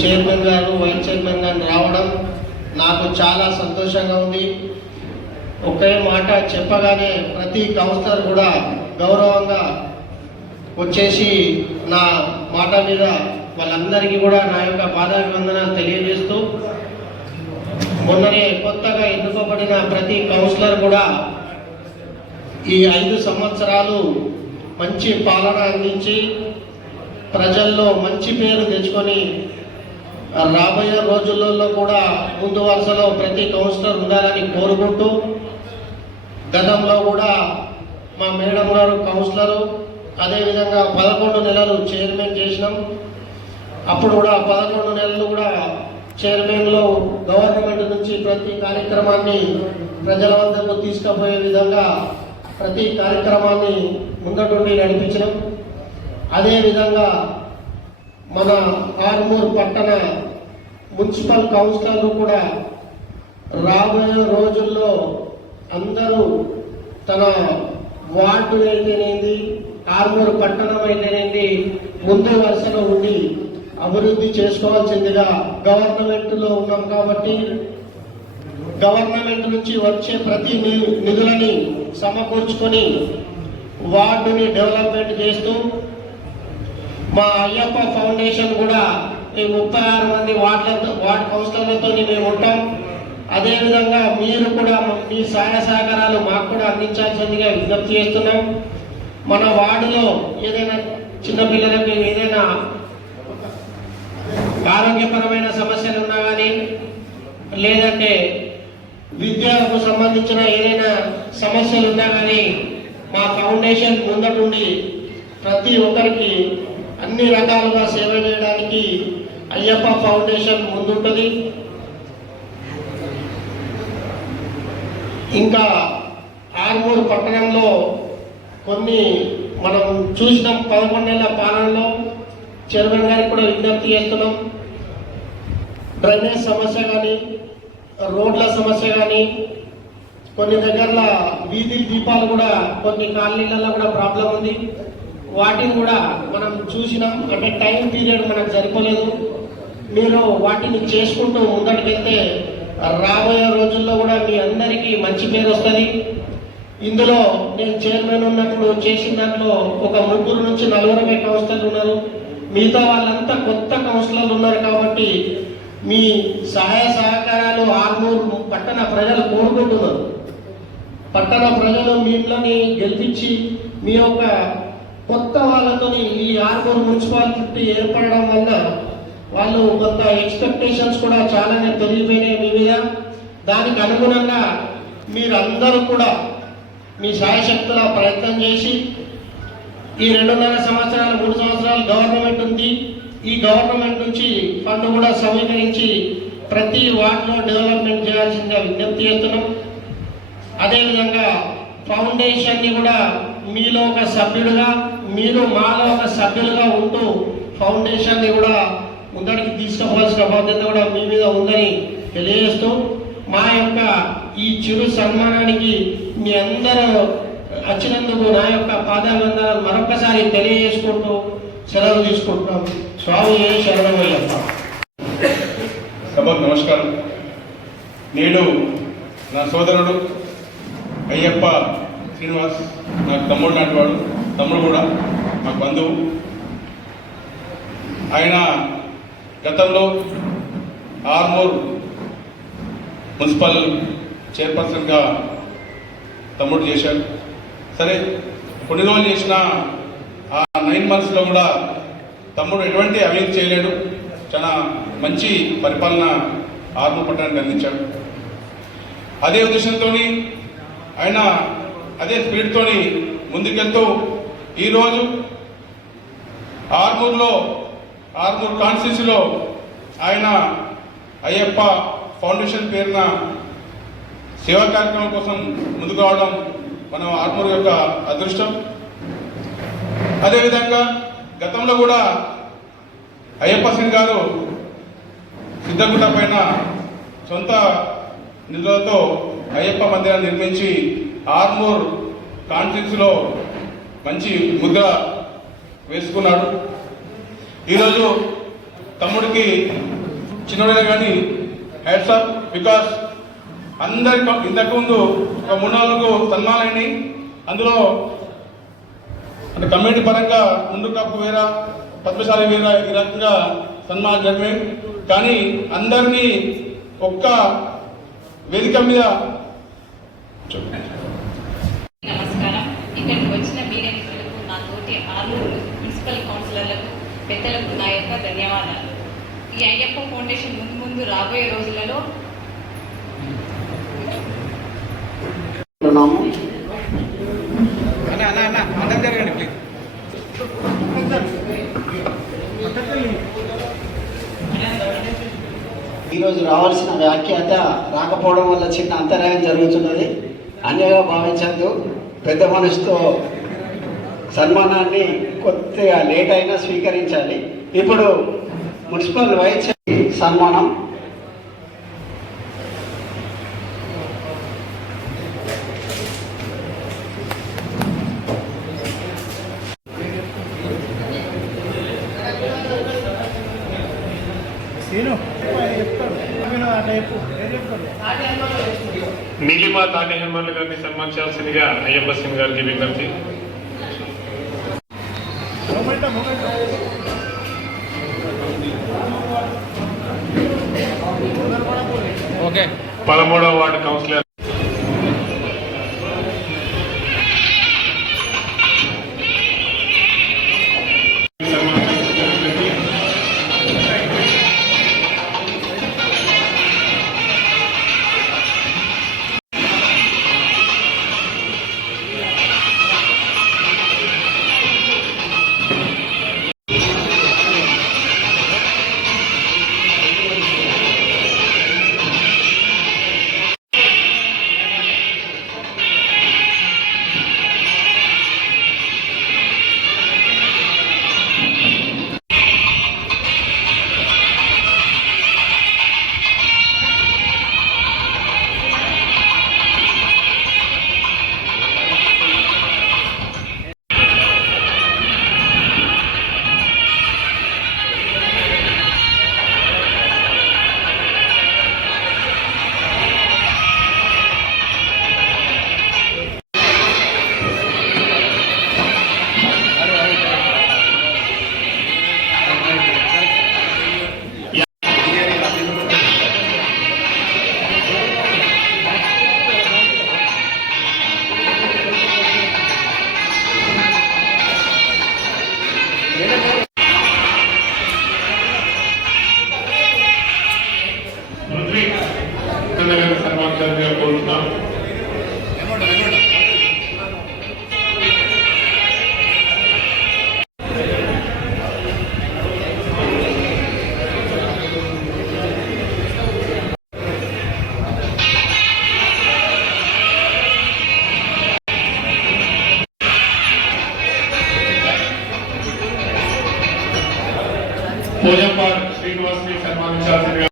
Chairman గారు vice chairman గారు రావడం నాకు చాలా సంతోషంగా ఉంది. ఒకే మాట చెప్పగానే ప్రతి కౌన్సిలర్ కూడా గౌరవంగా వచ్చేసి నా మాట మీద వాళ్ళందరికీ కూడా నా యొక్క పాదాభివందనాలు తెలియజేస్తూ, మొన్ననే కొత్తగా ఎన్నుకోబడిన ప్రతి కౌన్సిలర్ కూడా ఈ 5 సంవత్సరాలు మంచి పాలన అందించి ప్రజల్లో మంచి పేరు తెచ్చుకొని రాబోయే రోజులలో కూడా ముందు వరుసలో ప్రతి కౌన్సిలర్ ఉండాలని కోరుకుంటూ, గతంలో కూడా మా మేడం గారు కౌన్సిలరు, అదేవిధంగా 11 నెలలు చైర్మన్ చేసినాం. అప్పుడు కూడా 11 నెలలు కూడా చైర్మన్లో గవర్నమెంట్ నుంచి ప్రతి కార్యక్రమాన్ని ప్రజల వద్దకు తీసుకుపోయే విధంగా ప్రతి కార్యక్రమాన్ని ముందటుండి నడిపించడం. అదేవిధంగా మన ఆర్మూర్ పట్టణ మున్సిపల్ కౌన్సిలర్లు కూడా రాబోయే రోజుల్లో అందరూ తన వార్డు అయితేనేది, ఆర్మూర్ పట్టణం అయితేనేది ముందు వరుసలో ఉండి అభివృద్ధి చేసుకోవాల్సిందిగా గవర్నమెంట్లో ఉన్నాం కాబట్టి గవర్నమెంట్ నుంచి వచ్చే ప్రతి నిధులని సమకూర్చుకొని వార్డుని డెవలప్మెంట్ చేస్తూ, మా అయ్యప్ప ఫౌండేషన్ కూడా ఈ 36 మంది వార్డ్ కౌన్సిలర్లతో మేము ఉంటాం. అదేవిధంగా మీరు కూడా మీ సహాయ సహకారాలు మాకు కూడా అందించాల్సిందిగా విజ్ఞప్తి చేస్తున్నాం. మన వార్డులో ఏదైనా చిన్నపిల్లలకి ఏదైనా ఆరోగ్యపరమైన సమస్యలు ఉన్నా కానీ, లేదంటే విద్యకు సంబంధించిన ఏదైనా సమస్యలు ఉన్నా కానీ మా ఫౌండేషన్ ముందటుండి ప్రతి ఒక్కరికి అన్ని రకాలుగా సేవ చేయడానికి అయ్యప్ప ఫౌండేషన్ ముందుంటుంది. ఇంకా ఆర్మూర్ పట్టణంలో కొన్ని మనం చూసినాం. 11 నెలల పాలనలో చైర్మన్ గారికి కూడా విజ్ఞప్తి చేస్తున్నాం. డ్రైనేజ్ సమస్య కానీ, రోడ్ల సమస్య కానీ, కొన్ని దగ్గరలో వీధి దీపాలు కూడా కొన్ని కాలనీలలో కూడా ప్రాబ్లం ఉంది. వాటిని కూడా మనం చూసినాం. అంటే టైం పీరియడ్ మనకు సరిపోలేదు. మీరు వాటిని చేసుకుంటూ ముందటికెళ్తే రాబోయే రోజుల్లో కూడా మీ అందరికీ మంచి పేరు వస్తుంది. ఇందులో నేను చైర్మన్ ఉన్నప్పుడు చేసిన దాంట్లో ఒక 3 నుంచి 4 కౌన్సిలర్లు ఉన్నారు. మిగతా వాళ్ళంతా కొత్త కౌన్సిలర్లు ఉన్నారు. కాబట్టి మీ సహాయ సహకారాలు ఆర్మూర్ పట్టణ ప్రజలు కోరుకుంటున్నారు. పట్టణ ప్రజలు మీ ఇంట్లోని గెలిపించి మీ యొక్క కొత్త వాళ్ళతో ఈ ఆర్మూర్ మున్సిపాలిటీ ఏర్పడడం వల్ల వాళ్ళు కొంత ఎక్స్పెక్టేషన్స్ కూడా చాలానే పెరిగిపోయినాయి మీ మీద. దానికి అనుగుణంగా మీరందరూ కూడా మీ శాయశక్తుల ప్రయత్నం చేసి ఈ 2.5 సంవత్సరాలు 3 సంవత్సరాలు గవర్నమెంట్ ఉంది. ఈ గవర్నమెంట్ నుంచి ఫండ్ కూడా సమీకరించి ప్రతి వార్డులో డెవలప్మెంట్ చేయాల్సిందిగా విజ్ఞప్తి చేస్తున్నాం. అదేవిధంగా ఫౌండేషన్ని కూడా మీలో ఒక సభ్యుడుగా, మీరు మాలో ఒక సభ్యులుగా ఉంటూ ఫౌండేషన్ని కూడా ముందరికి తీసుకుపోవాల్సిన బాధ్యత కూడా మీ మీద ఉందని తెలియజేస్తూ, మా యొక్క ఈ చిరు సన్మానానికి మీ అందరూ వచ్చినందుకు నా యొక్క పాదాభివందనాలు మరొకసారి తెలియజేసుకుంటూ సెలవు తీసుకుంటున్నాం. స్వామి శరణమయ్యప్ప. సభకు నమస్కారం. నేడు నా సోదరుడు అయ్యప్ప శ్రీనివాస్ నాకు తమ్ముడు నాటివాడు, తమ్ముడు కూడా నాకు బంధువు. ఆయన గతంలో ఆర్మూర్ మున్సిపల్ చైర్పర్సన్గా తమ్ముడు చేశాడు. సరే, కొన్ని రోజులు చేసిన ఆ 9 monthsలో కూడా తమ్ముడు ఎటువంటి అవినీతి చేయలేడు. చాలా మంచి పరిపాలన ఆర్మూర్ పట్టణానికి అందించాడు. అదే ఉద్దేశంతో ఆయన అదే స్పీడ్తో ముందుకెళ్తూ ఈరోజు ఆర్మూర్ కాన్స్టిట్యూన్సీలో ఆయన అయ్యప్ప ఫౌండేషన్ పేరున సేవా కార్యక్రమం కోసం ముందుకు రావడం మన ఆర్మూర్ యొక్క అదృష్టం. అదేవిధంగా గతంలో కూడా అయ్యప్ప సింగ్ గారు సిద్ధగుట్ట పైన సొంత నిధులతో అయ్యప్ప మందిరాన్ని నిర్మించి ఆర్మూర్ కాన్స్టిట్యూన్సీలో మంచి ముద్ర వేసుకున్నాడు. ఈరోజు తమ్ముడికి చిన్నోడైనా కానీ హ్యాట్స్ ఆఫ్. బికాస్ అందరికి ఇంతకుముందు ఒక 3-4 సన్మానాలని, అందులో అంటే కమ్యూనిటీ పరంగా ముందు కప్పు వేరా, పద్మశాలి వేరా, ఈ రకంగా సన్మానం జరిగాయి. కానీ అందరినీ ఒక్క వేదిక మీద నమస్కారం. ఇక్కడికి వచ్చిన మీడియా మిత్రులకు, నా తోటి ఆర్మూరు మున్సిపల్ కౌన్సిలర్లకు, పెద్దలకు నా యొక్క ధన్యవాదాలు. ఈ అయ్యప్ప ఫౌండేషన్ ముందు రాబోయే రోజులలో ఈరోజు రావాల్సిన వ్యాఖ్యాత రాకపోవడం వల్ల చిన్న అంతరాయం జరుగుతున్నది. అన్యగా భావించద్దు. పెద్ద మనసుతో సన్మానాన్ని కొద్దిగా లేట్ అయినా స్వీకరించాలి. ఇప్పుడు మున్సిపల్ వైస్ సన్మానం. నీలిమా తాటి హనుమాన్లు గారిని సన్మానించాల్సిందిగా అయ్యప్ప సింగ్ గారికి విజ్ఞప్తి. ఓకే. 13వ వార్డు కౌన్సిలర్ సన్మానించాలని కోరుతున్నాం. పోజంపాడ్ శ్రీనివాస్ని సన్మానించాల్సిందిగా